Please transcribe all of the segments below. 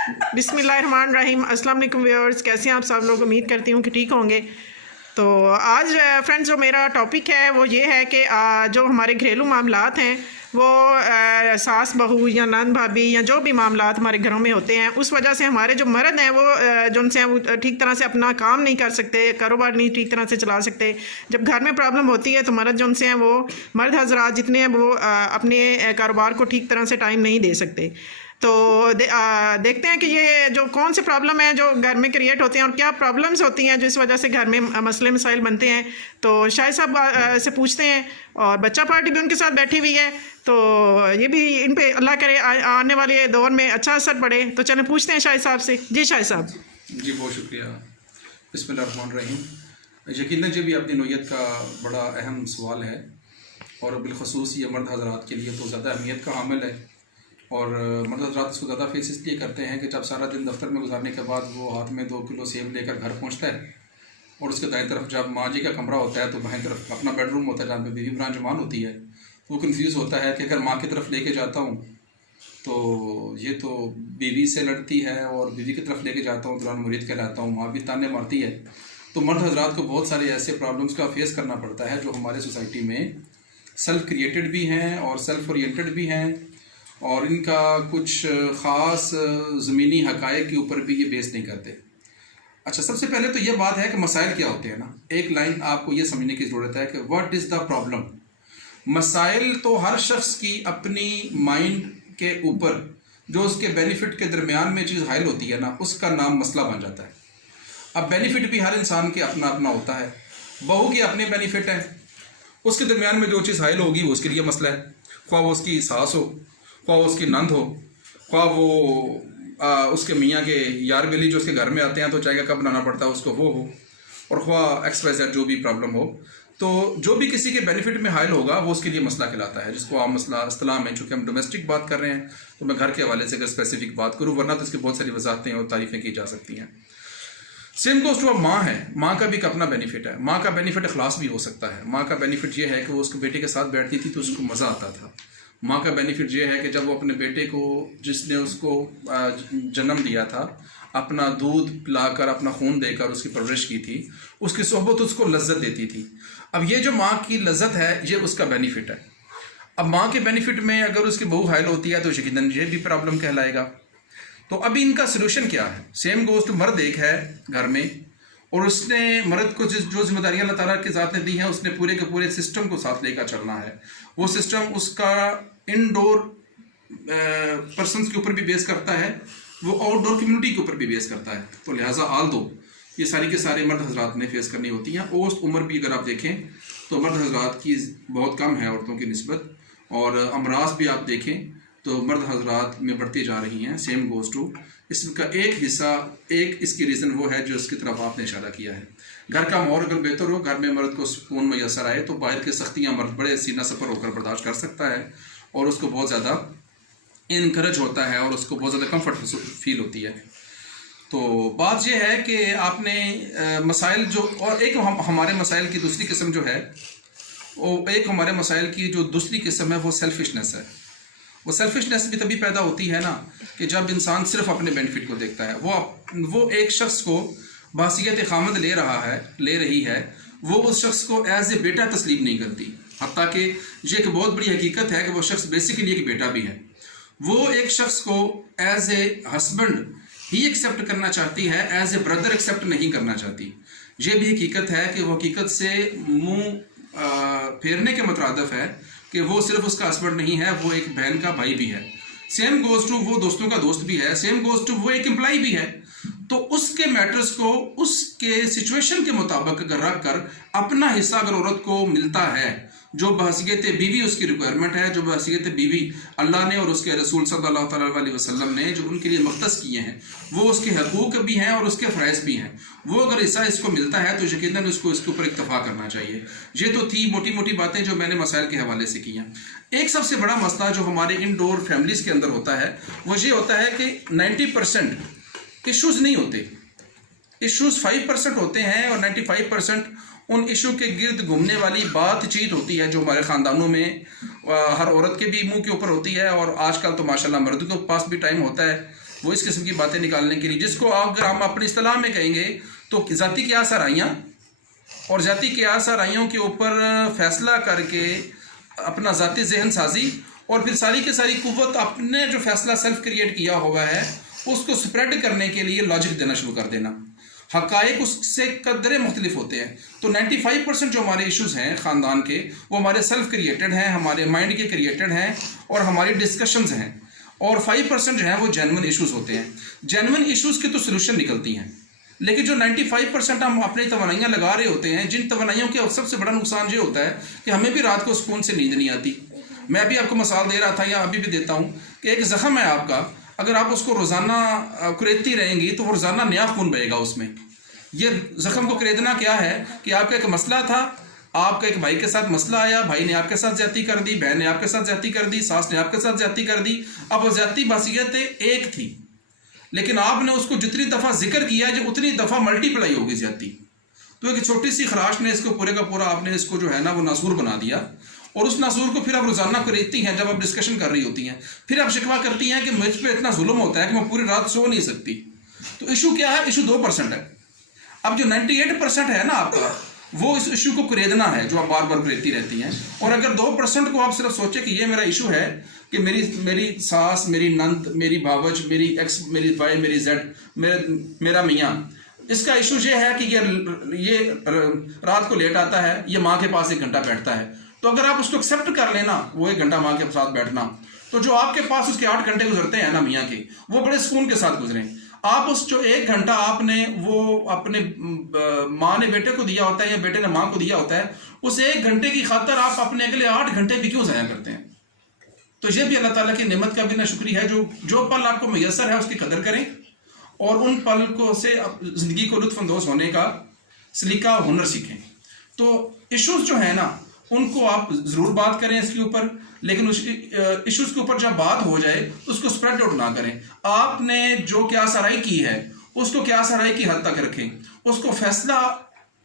बिस्मिल्लाहिर्रहमानिर्रहीम। अस्सलाम वालेकुम व्यूअर्स, कैसे हैं आप सब लोग? उम्मीद करती हूँ कि ठीक होंगे। तो आज फ्रेंड्स जो मेरा टॉपिक है वो ये है कि जो हमारे घरेलू मामलात हैं वो सास बहू या नंद भाभी या जो भी मामलात हमारे घरों में होते हैं, उस वजह से हमारे जो मर्द हैं वो जो उनसे वो ठीक तरह से अपना काम नहीं कर सकते, कारोबार नहीं ठीक तरह से चला सकते। जब घर में प्रॉब्लम होती है तो मर्द जो उनसे हैं वो मर्द हजरात जितने हैं वो अपने कारोबार को ठीक तरह से टाइम नहीं दे सकते। तो देखते हैं कि ये जो कौन से प्रॉब्लम है जो घर में क्रिएट होते हैं और क्या प्रॉब्लम्स होती हैं जिस वजह से घर में मसले मसाइल बनते हैं। तो शायद साहब से पूछते हैं, और बच्चा पार्टी भी उनके साथ बैठी हुई है, तो ये भी इन पे अल्लाह करे आने वाले दौर में अच्छा असर पड़े। तो चलें पूछते हैं शाहिद साहब से। जी शाहिद साहब। जी बहुत शुक्रिया। बिस्मिल्लाहिर्रहमानिर्रहीम। यकीनन जब भी अपनी नोयत का बड़ा अहम सवाल है और बिलखसूस ये मर्द हजरात के लिए तो ज़्यादा अहमियत का हामिल है। और मर्द हजरात इसको ज़्यादा फेस इसलिए करते हैं कि जब सारा दिन दफ्तर में गुजारने के बाद वो हाथ में 2 किलो सेब लेकर घर पहुंचता है और उसके दाएं तरफ जब माँ जी का कमरा होता है तो बाएं तरफ अपना बेडरूम होता है जहाँ पे बीवी ब्रांच जमान होती है। तो वो कन्फ्यूज़ होता है कि अगर माँ की तरफ लेके जाता हूँ तो ये तो बीवी से लड़ती है और बीवी की तरफ लेके जाता हूँ तो मुरीद कहलाता हूँ, माँ भी ताने मारती है। तो मर्द हजरात को बहुत सारे ऐसे प्रॉब्लम्स का फेस करना पड़ता है जो हमारे सोसाइटी में सेल्फ क्रिएटेड भी हैं और सेल्फ ओरिएंटेड भी हैं, और इनका कुछ ख़ास ज़मीनी हक़ाइक़ के ऊपर भी ये बेस नहीं करते। अच्छा, सबसे पहले तो ये बात है कि मसाइल क्या होते हैं ना। एक लाइन आपको ये समझने की ज़रूरत है कि व्हाट इज़ द प्रॉब्लम। मसाइल तो हर शख्स की अपनी माइंड के ऊपर जो उसके बेनिफिट के दरमियान में चीज़ हाइल होती है ना, उसका नाम मसला बन जाता है। अब बेनिफिट भी हर इंसान के अपना अपना होता है। बहू के अपने बेनिफिट हैं, उसके दरमियान में जो चीज़ हाइल होगी वो उसके लिए मसला है, ख्वाह वो उसकी सास हो, ख्वाह उसकी नंद हो, ख्वाह वो उसके मियाँ के यार बेली जो उसके घर में आते हैं तो चाय का कप बनाना पड़ता है उसको वो हो, और ख्वाह XYZ जो भी प्रॉब्लम हो। तो जो भी किसी के बेनिफिट में हाइल होगा वो उसके लिए मसला कहलाता है, जिसको आम मसला इस्तेलाह में। चूँकि हम डोमेस्टिक बात कर रहे हैं तो मैं घर के हवाले से अगर स्पेसिफिक बात करूँ, वरना तो इसकी बहुत सारी वजाहतें और तारीफ़ें की जा सकती हैं। सेम गोज़ टू माँ है, माँ का भी एक अपना बेनिफिट है। माँ का बेनिफिट इखलास भी हो सकता है। माँ का बेनिफिट ये है कि वो उसके बेटे के साथ बैठती थी तो उसको मज़ा आता था। माँ का बेनिफिट ये है कि जब वो अपने बेटे को, जिसने उसको जन्म दिया था, अपना दूध पिलाकर अपना खून देकर उसकी परवरिश की थी, उसकी सोहबत उसको लज्जत देती थी। अब ये जो माँ की लज्जत है ये उसका बेनिफिट है। अब माँ के बेनिफिट में अगर उसकी बहू हाइल होती है तो यकीनन ये भी प्रॉब्लम कहलाएगा। तो अभी इनका सोल्यूशन क्या है? सेम गोज़ टू मर्द एक है घर में, और उसने मर्द को जो जिम्मेदारियाँ अल्लाह ताला की ज़ात ने दी हैं उसने पूरे के पूरे सिस्टम को साथ लेकर चलना है। वो सिस्टम उसका इनडोर पर्सनस के ऊपर भी बेस करता है, वो आउटडोर कम्युनिटी के ऊपर भी बेस करता है। तो लिहाजा आल दो ये सारी के सारे मर्द हजरात ने फेस करनी होती हैं। औसत उम्र भी अगर आप देखें तो मर्द हजरात की बहुत कम है औरतों की निस्बत, और अमराज भी आप देखें तो मर्द हजरात में बढ़ती जा रही हैं। सेम गोज़ टू इसका एक हिस्सा, एक इसकी रीज़न वो है जो इसकी तरफ आपने इशारा किया है। घर का माहौल अगर बेहतर हो, घर में मर्द को सुकून मैसर आए तो बाहर की सख्तियाँ मर्द बड़े सीना सफ़र होकर बर्दाश्त कर सकता है, और उसको बहुत ज़्यादा इनकरेज होता है और उसको बहुत ज़्यादा कंफर्ट फील होती है। तो बात यह है कि आपने मसाइल जो, और एक हमारे मसाइल की दूसरी किस्म जो है, वो एक हमारे मसाइल की जो दूसरी किस्म है वो सेल्फिशनेस है। वो सेल्फिशनेस भी तभी पैदा होती है ना कि जब इंसान सिर्फ अपने बेनिफिट को देखता है। वो एक शख्स को बासियत खामद ले रही है, वो उस शख्स को एज ए बेटा तस्लीम नहीं करती। हत्ता कि ये एक बहुत बड़ी हकीकत है कि वो शख्स बेसिकली एक बेटा भी है। वो एक शख्स को एज ए हस्बैंड ही एक्सेप्ट करना चाहती है, एज ए ब्रदर एक्सेप्ट नहीं करना चाहती। ये भी हकीकत है कि वो हकीकत से मुँह फेरने के मुतरादिफ है कि वो सिर्फ उसका हस्बैंड नहीं है, वो एक बहन का भाई भी है। सेम गोज़ टू वो दोस्तों का दोस्त भी है। सेम गोज़ टू वो एक एम्प्लॉय भी है। तो उसके मैटर्स को उसके सिचुएशन के मुताबिक अगर रख कर अपना हिस्सा अगर औरत को मिलता है, जो बहसीयत बीवी उसकी रिक्वायरमेंट है, जो बहसीयत बीवी अल्लाह ने और उसके रसूल सल्लल्लाहु अलैहि वसल्लम ने जो उनके लिए मख्तस किए हैं, वो उसके हकूक़ भी हैं और उसके फ़राइज़ भी हैं। वो अगर हिस्सा इसको मिलता है तो यकीनन उसको इसके ऊपर इत्तफा करना चाहिए। ये तो थी मोटी मोटी बातें जो मैंने मसाइल के हवाले से की हैं। एक सबसे बड़ा मसला जो हमारे इनडोर फैमिलीज़ के अंदर होता है वो ये होता है कि 90% इशूज़ नहीं होते, इशूज़ 5% होते हैं, और 95% उन इशू के गिर्द घूमने वाली बातचीत होती है जो हमारे ख़ानदानों में हर औरत के भी मुंह के ऊपर होती है। और आजकल तो माशाल्लाह मर्द के पास भी टाइम होता है वो इस किस्म की बातें निकालने के लिए, जिसको अगर हम अपनी इस्तिलाह में कहेंगे तो ज़ाती क़ियास आराइयाँ, और ज़ाती क़ियास आराइयों के ऊपर फ़ैसला करके अपना ज़ाती जहन साजी, और फिर सारी की सारी कुव्वत अपने जो फ़ैसला सेल्फ क्रिएट किया हुआ है उसको स्प्रेड करने के लिए लॉजिक देना शुरू कर देना। हक़ाइक़ उससे कदरे मुख्तलिफ होते हैं। तो 95% जो हमारे इश्यूज़ हैं ख़ानदान के, वो हमारे सेल्फ क्रिएटेड हैं, हमारे माइंड के क्रिएटेड हैं और हमारी डिस्कशंस हैं, और 5% जो है वो जेन्युइन इश्यूज़ होते हैं। जेन्युइन इश्यूज़ की तो सोल्यूशन निकलती हैं, लेकिन जो 95% हम अपनी तवानाइयाँ लगा रहे होते हैं, जिन तवानाइयों के सबसे बड़ा नुकसान ये होता है कि हमें भी रात को सुकून से नींद नहीं आती। मैं भी आपको मिसाल दे रहा था या अभी भी देता हूँ कि एक ज़ख़म है आपका, अगर आप उसको रोज़ाना कुरेदती रहेंगी तो वो रोज़ाना नया खून बहेगा उसमें। ये ज़ख़म को कुरेदना क्या है कि आपका एक मसला था, आपका एक भाई के साथ मसला आया, भाई ने आपके साथ ज़्यादती कर दी, बहन ने आपके साथ ज़्यादती कर दी, सास ने आपके साथ ज़्यादती कर दी। अब वो ज़्यादती बसीयत एक थी, लेकिन आपने उसको जितनी दफ़ा जिक्र किया जो उतनी दफ़ा मल्टीप्लाई होगी ज़्यादती। तो एक छोटी सी खराश ने इसको पूरे का पूरा आपने इसको जो है ना वो नासूर बना दिया, और उस नासूर को फिर आप रोज़ाना कुरेदती हैं। जब आप डिस्कशन कर रही होती हैं, फिर आप शिकवा करती हैं कि मुझ पर इतना जुल्म होता है कि मैं पूरी रात सो नहीं सकती। तो इशू क्या है? इशू 2% है। अब जो 98% है ना आपका, वो इस इशू को कुरेदना है जो आप बार बार कुरेदती रहती हैं। और अगर 2% को आप सिर्फ सोचे कि ये मेरा इशू है कि मेरी सास, मेरी नंद, मेरी भावज, मेरी एक्स, मेरी वाई, मेरी जेड, मेरा मियाँ, इसका इशू ये है कि ये रात को लेट आता है, ये माँ के पास 1 घंटा बैठता है। तो अगर आप उसको एक्सेप्ट कर लेना, वो 1 घंटा माँ के साथ बैठना, तो जो आपके पास उसके 8 घंटे गुजरते हैं ना मियाँ के, वो बड़े सुकून के साथ गुजरें। आप उस जो 1 घंटा आपने वो अपने माँ ने बेटे को दिया होता है या बेटे ने माँ को दिया होता है, उस 1 घंटे की खातर आप अपने अगले 8 घंटे भी क्यों ज़ाया करते हैं? तो ये भी अल्लाह ताला की नेमत का भी ना शुक्री है। जो पल आपको मैसर है उसकी कदर करें, और उन पल को से ज़िंदगी को लुत्फ़अंदोज़ होने का सलीका और हुनर सीखें। तो इश्यूज़ जो है ना, उनको आप ज़रूर बात करें इसके ऊपर, लेकिन उस इश्यूज़ के ऊपर जब बात हो जाए तो उसको स्प्रेड आउट ना करें। आपने जो क़ियास आराई की है उसको क़ियास आराई की हद तक रखें, उसको फ़ैसला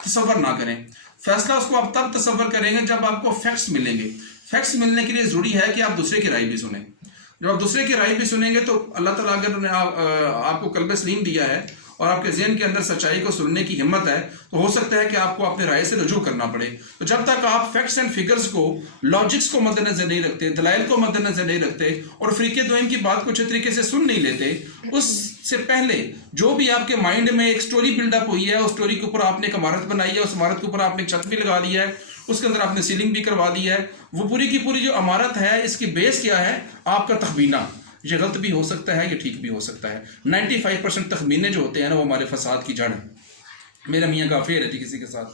तसव्वुर ना करें। फ़ैसला उसको आप तब तसव्वुर करेंगे जब आपको फैक्ट्स मिलेंगे। फैक्ट्स मिलने के लिए ज़रूरी है कि आप दूसरे की राय भी सुनें। जब आप दूसरे की राय भी सुनेंगे तो अल्लाह ताला अगर उन्हें आपको कल्ब सलीम दिया है और आपके ज़हन के अंदर सच्चाई को सुनने की हिम्मत है, तो हो सकता है कि आपको अपने राय से रुजू करना पड़े। तो जब तक आप फैक्ट्स एंड फिगर्स को, लॉजिक्स को मद्देनजर नहीं रखते, दलाइल को मद्देनजर नहीं रखते और फ़रीक़े दोयम की बात को अच्छे तरीके से सुन नहीं लेते, उससे पहले जो भी आपके माइंड में एक स्टोरी बिल्डअप हुई है, उस स्टोरी के ऊपर आपने एक इमारत बनाई है, उस इमारत के ऊपर आपने एक छत भी लगा लिया है, उसके अंदर आपने सीलिंग भी करवा दी है, वो पूरी की पूरी जो इमारत है इसकी बेस क्या है? आपका तखमीना। ये गलत भी हो सकता है, ये ठीक भी हो सकता है। 95% तखमीने जो होते हैं ना, वो हमारे फसाद की जड़ है। मेरा मियाँ का अफेयर है थी किसी के साथ,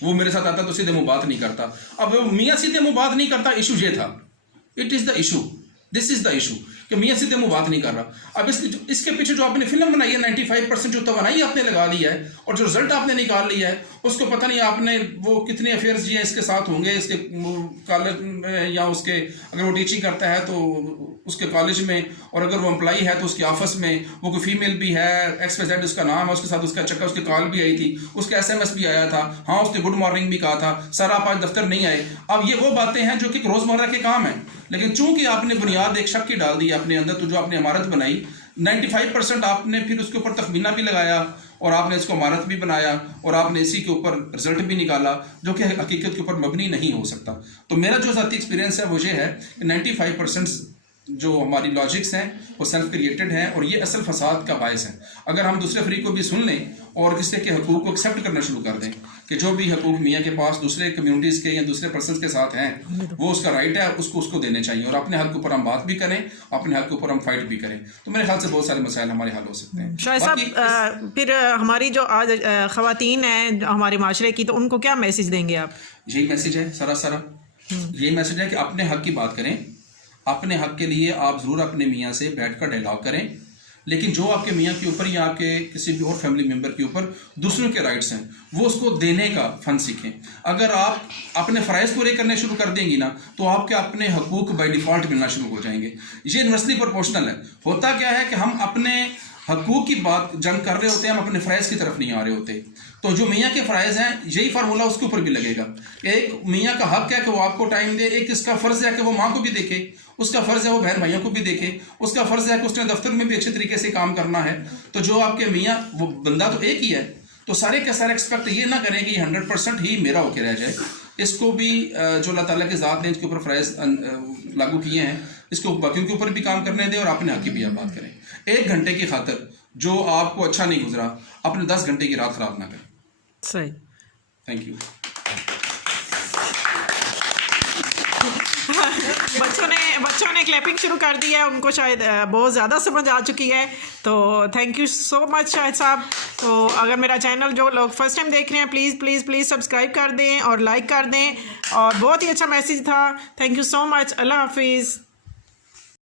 वो मेरे साथ आता तो सीधे मुँह बात नहीं करता। अब मियाँ सीधे मुँह बात नहीं करता, इशू ये था, it is the issue, this is the issue कि मियाँ सीधे मुँह बात नहीं कर रहा। अब इसके पीछे जो आपने फिल्म बनाई है, 95% जो तवानाई आपने लगा ली है और जो रिजल्ट आपने निकाल लिया है, उसको पता नहीं आपने वो कितने अफेयर्स जी हैं इसके साथ होंगे, इसके कॉलेज में या उसके, अगर वो टीचिंग करता है तो उसके कॉलेज में, और अगर वो एम्प्लॉई है तो उसके ऑफिस में, वो कोई फीमेल भी है, XYZ उसका नाम है, उसके साथ उसका चक्कर, उसकी कॉल भी आई थी, उसका SMS भी आया था, हाँ उसने गुड मॉर्निंग भी कहा था, सर आप आज दफ्तर नहीं आए। अब ये वो बातें हैं जो कि रोज़मर्रा के काम हैं, लेकिन चूंकि आपने बुनियाद एक शक की डाल दी अपने अंदर, तो जो आपने इमारत बनाई 95% आपने फिर उसके ऊपर तखमीना भी लगाया और आपने इसको इमारत भी बनाया और आपने इसी के ऊपर रिजल्ट भी निकाला जो कि हकीकत के ऊपर मबनी नहीं हो सकता। तो मेरा जो ज़ाती एक्सपीरियंस है वो ये है कि 95% जो हमारी लॉजिक्स हैं वो सेल्फ क्रिएटेड हैं और ये असल फसाद का बायस है। अगर हम दूसरे फ्री को भी सुन लें और किसी के हकूक़ को एक्सेप्ट करना शुरू कर दें कि जो भी हकूक़ मियाँ के पास दूसरे कम्युनिटीज़ के या दूसरे पर्सन्स के साथ हैं वो उसका राइट है, उसको देने चाहिए, और अपने हक के ऊपर हम बात भी करें, अपने हक के ऊपर हम फाइट भी करें, तो मेरे ख्याल से बहुत सारे मसाइल हमारे हल हो सकते हैं। शायद साहब फिर हमारी जो आज ख़वातीन हैं हमारे माशरे की, तो उनको क्या मैसेज देंगे आप? यही मैसेज है, सरासर यही मैसेज है कि अपने हक की बात करें। अपने हक के लिए आप ज़रूर अपने मियाँ से बैठकर डायलॉग करें, लेकिन जो आपके मियाँ के ऊपर या आपके किसी भी और फैमिली मेम्बर के ऊपर दूसरों के राइट्स हैं वो उसको देने का फ़न सीखें। अगर आप अपने फ़राइज़ पूरे करने शुरू कर देंगी ना तो आपके अपने हकूक़ बाय डिफ़ॉल्ट मिलना शुरू हो जाएंगे। ये इन्वर्सली प्रोपोर्शनल है। होता क्या है कि हम अपने हकूक़ की बात जंग कर रहे होते हैं, हम अपने फ़राइज़ की तरफ नहीं आ रहे होते। तो जो मियाँ के फ़राइज़ हैं, यही फार्मूला उसके ऊपर भी लगेगा। एक मियाँ का हक है कि वो आपको टाइम दे, एक इसका फ़र्ज़ है कि वो माँ को भी देखे, उसका फ़र्ज़ है वो बहन भाइयों को भी देखे, उसका फ़र्ज़ है कि उसने दफ्तर में भी अच्छे तरीके से काम करना है। तो जो आपके मियाँ, वो बंदा तो एक ही है, तो सारे के सारे एक्सपेक्ट ये ना करें कि 100% ही मेरा होके रह जाए। इसको भी जो अल्लाह ताला की ज़ात ने इसके ऊपर फ़राइज़ लागू किए हैं, इसको बाकियों के ऊपर भी काम करने दें और अपने हक़ की भी आप बात करें। 1 घंटे की खातिर जो आपको अच्छा नहीं गुजरा, अपने 10 घंटे की रात ख़राब ना करें। सही। Thank you. बच्चों ने क्लैपिंग शुरू कर दी है, उनको शायद बहुत ज़्यादा समझ आ चुकी है। तो thank you so much Shahid साहब। तो अगर मेरा चैनल जो लोग फर्स्ट टाइम देख रहे हैं, प्लीज़ प्लीज़ प्लीज़ सब्सक्राइब कर दें और लाइक कर दें। और बहुत ही अच्छा मैसेज था। Thank you so much. अल्लाह हाफिज़।